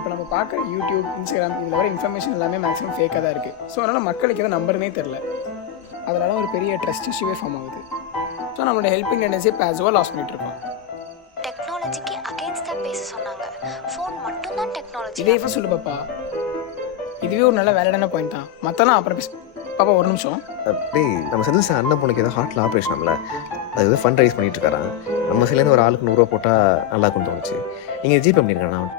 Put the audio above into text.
இப்போ நம்ம பார்க்குற யூடியூப், இன்ஸ்டாகிராம் இதில் வர இன்ஃபர்மேஷன் எல்லாமே மேக்ஸிமம் ஃபேக்காக தான் இருக்குது. ஸோ அதனால் மக்களுக்கு எதை நம்புறதுனே தெரில. அதனால் ஒரு பெரிய ட்ரஸ்ட் இஷ்யூவே ஃபார்ம் ஆகுது. ஸோ நம்மளோட ஹெல்பிங் டெண்டன்சியை பேசுவாக லாஸ் பண்ணிகிட்ருக்கோம். டெக்னாலஜிக்கு அகேன்ஸ்டாக பேச சொன்னாங்க. ஃபோன் மட்டும்தான் டெக்னாலஜி. இதே இப்போ சொல்லு பாப்பா, இதுவே ஒரு நல்ல வேலைடான பாயிண்ட் தான். மற்றனா அப்புறம் பேச. பாப்பா ஒரு நிமிஷம். அப்படி நம்ம செந்தில் சார் அண்ணன் பொண்ணுக்கு ஏதோ ஹார்ட்டில் ஆப்ரேஷன் நம்மள அது ஏதோ ஃபண்ட் ரைஸ் பண்ணிட்டு இருக்காரான். நம்ம சிலேருந்து ஒரு ஆளுக்கு 100 ரூபா போட்டால் நல்லா இருக்குன்னு தோணுச்சு. நீங்கள் ஜிபே பண்ணியிருக்கேன்.